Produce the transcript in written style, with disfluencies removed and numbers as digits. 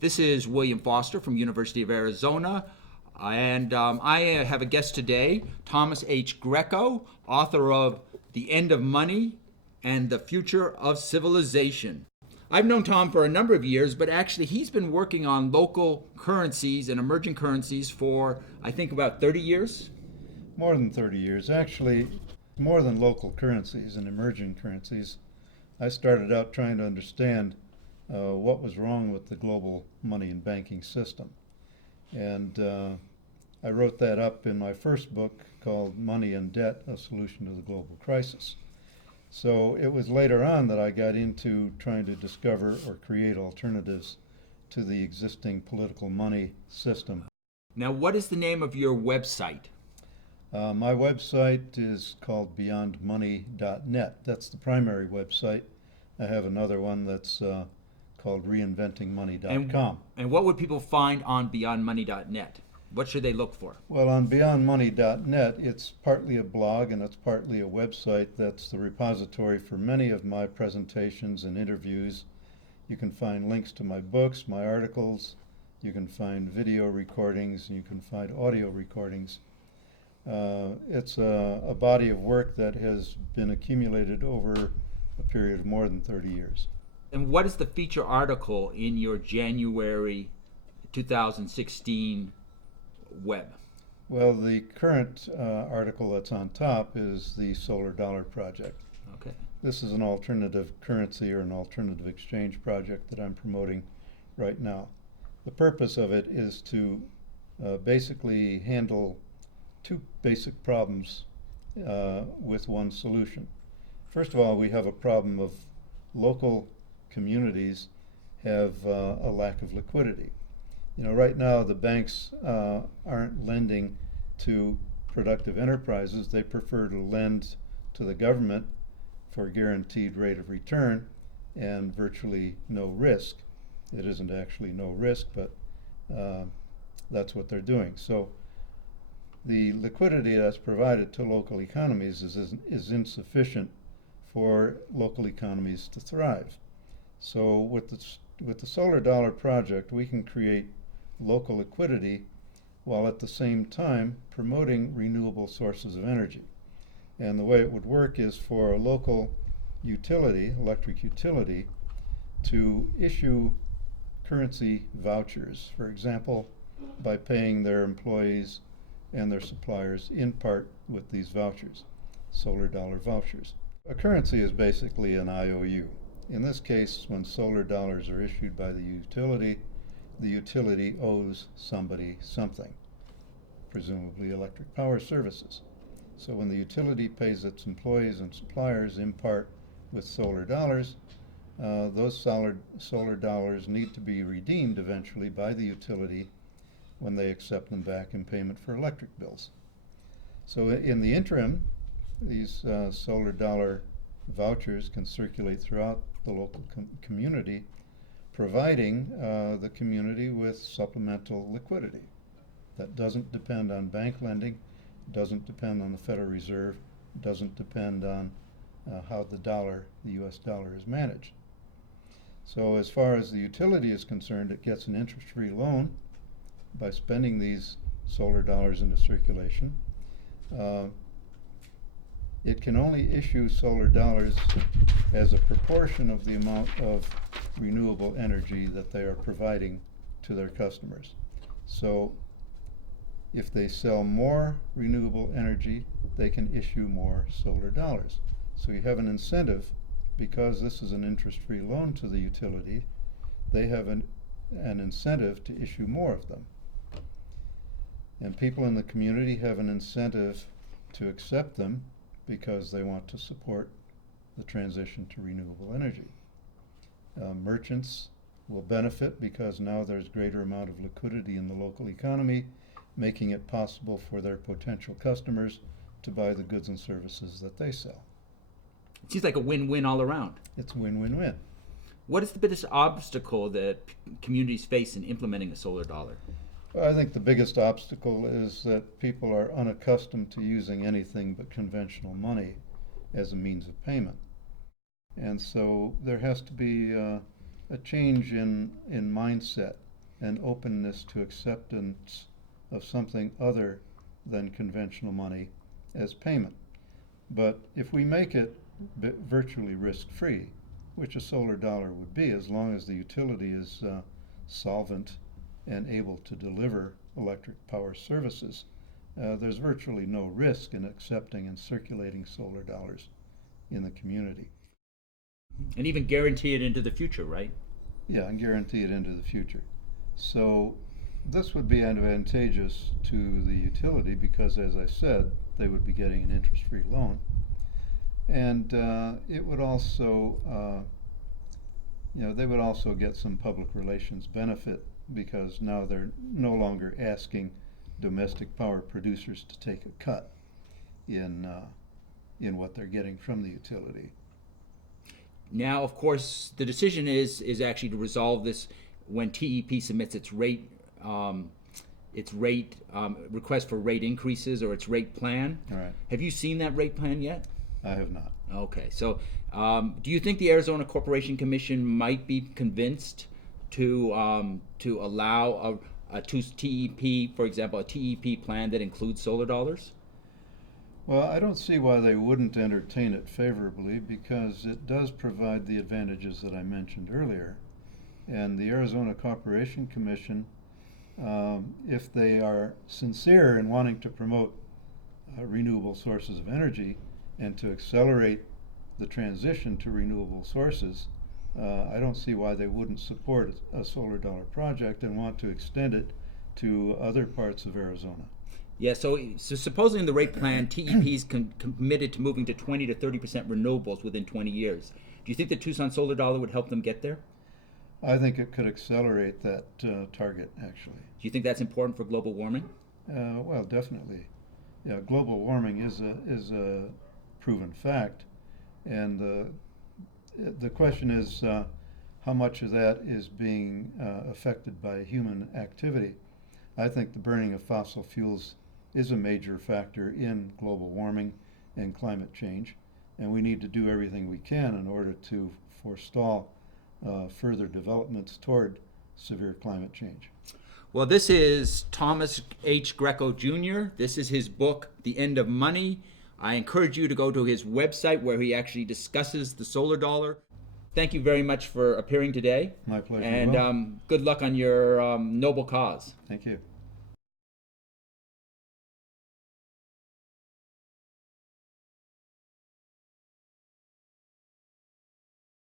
This is William Foster from University of Arizona, and I have a guest today, Thomas H. Greco, author of The End of Money and the Future of Civilization. I've known Tom for a number of years, but actually he's been working on local currencies and emerging currencies for, I think, about 30 years. More than 30 years. Actually, more than local currencies and emerging currencies. I started out trying to understand what was wrong with the global money and banking system. And I wrote that up in my first book called Money and Debt, A Solution to the Global Crisis. So it was later on that I got into trying to discover or create alternatives to the existing political money system. Now, what is the name of your website? My website is called beyondmoney.net. That's the primary website. I have another one that's called reinventingmoney.com. And what would people find on beyondmoney.net? What should they look for? Well, on beyondmoney.net, it's partly a blog and it's partly a website that's the repository for many of my presentations and interviews. You can find links to my books, my articles, you can find video recordings, and you can find audio recordings. It's a body of work that has been accumulated over a period of more than 30 years. And what is the feature article in your January 2016 web? Well, the current article that's on top is the Solar Dollar project. Okay. This is an alternative currency or an alternative exchange project that I'm promoting right now. The purpose of it is to basically handle two basic problems with one solution. First of all, we have a problem of local communities have a lack of liquidity. You know, right now the banks aren't lending to productive enterprises. They prefer to lend to the government for a guaranteed rate of return and virtually no risk. It isn't actually no risk, but that's what they're doing. So the liquidity that's provided to local economies is insufficient for local economies to thrive. So with the Solar Dollar project, we can create local liquidity while at the same time promoting renewable sources of energy. And the way it would work is for a local utility, electric utility, to issue currency vouchers, for example, by paying their employees and their suppliers in part with these vouchers, Solar Dollar vouchers. A currency is basically an IOU. In this case, when solar dollars are issued by the utility owes somebody something, presumably electric power services. So when the utility pays its employees and suppliers in part with solar dollars, those solar dollars need to be redeemed eventually by the utility when they accept them back in payment for electric bills. So in the interim, these solar dollar vouchers can circulate throughout the local community, providing the community with supplemental liquidity that doesn't depend on bank lending, doesn't depend on the Federal Reserve, doesn't depend on how the US dollar is managed. So as far as the utility is concerned, it gets an interest-free loan by spending these solar dollars into circulation. It can only issue solar dollars as a proportion of the amount of renewable energy that they are providing to their customers. So if they sell more renewable energy, they can issue more solar dollars. So you have an incentive, because this is an interest-free loan to the utility, they have an incentive to issue more of them. And people in the community have an incentive to accept them because they want to support the transition to renewable energy. Merchants will benefit because now there's greater amount of liquidity in the local economy, making it possible for their potential customers to buy the goods and services that they sell. It seems like a win-win all around. It's win-win-win. What is the biggest obstacle that communities face in implementing a solar dollar? I think the biggest obstacle is that people are unaccustomed to using anything but conventional money as a means of payment. And so there has to be a change in mindset an openness to acceptance of something other than conventional money as payment. But if we make it virtually risk-free, which a solar dollar would be, as long as the utility is solvent and able to deliver electric power services, there's virtually no risk in accepting and circulating solar dollars in the community. And even guarantee it into the future, right? Yeah, and guarantee it into the future. So this would be advantageous to the utility because, as I said, they would be getting an interest-free loan. And it would also, they would also get some public relations benefit because now they're no longer asking domestic power producers to take a cut in what they're getting from the utility. Now, of course, the decision is actually to resolve this when TEP submits its rate request for rate increases or its rate plan. All right. Have you seen that rate plan yet? I have not. Okay, so do you think the Arizona Corporation Commission might be convinced to allow a TEP, for example, a TEP plan that includes solar dollars? Well, I don't see why they wouldn't entertain it favorably because it does provide the advantages that I mentioned earlier. And the Arizona Corporation Commission, if they are sincere in wanting to promote renewable sources of energy and to accelerate the transition to renewable sources, I don't see why they wouldn't support a solar dollar project and want to extend it to other parts of Arizona. Yeah, so supposing the rate plan, TEP is committed to moving to 20 to 30% renewables within 20 years. Do you think the Tucson Solar Dollar would help them get there? I think it could accelerate that target, actually. Do you think that's important for global warming? Well, definitely. Yeah, global warming is a proven fact, and the question is how much of that is being affected by human activity. I think the burning of fossil fuels is a major factor in global warming and climate change, and we need to do everything we can in order to forestall further developments toward severe climate change. Well, this is Thomas H. Greco Jr. This is his book, The End of Money. I encourage you to go to his website where he actually discusses the solar dollar. Thank you very much for appearing today. My pleasure. And good luck on your noble cause. Thank you.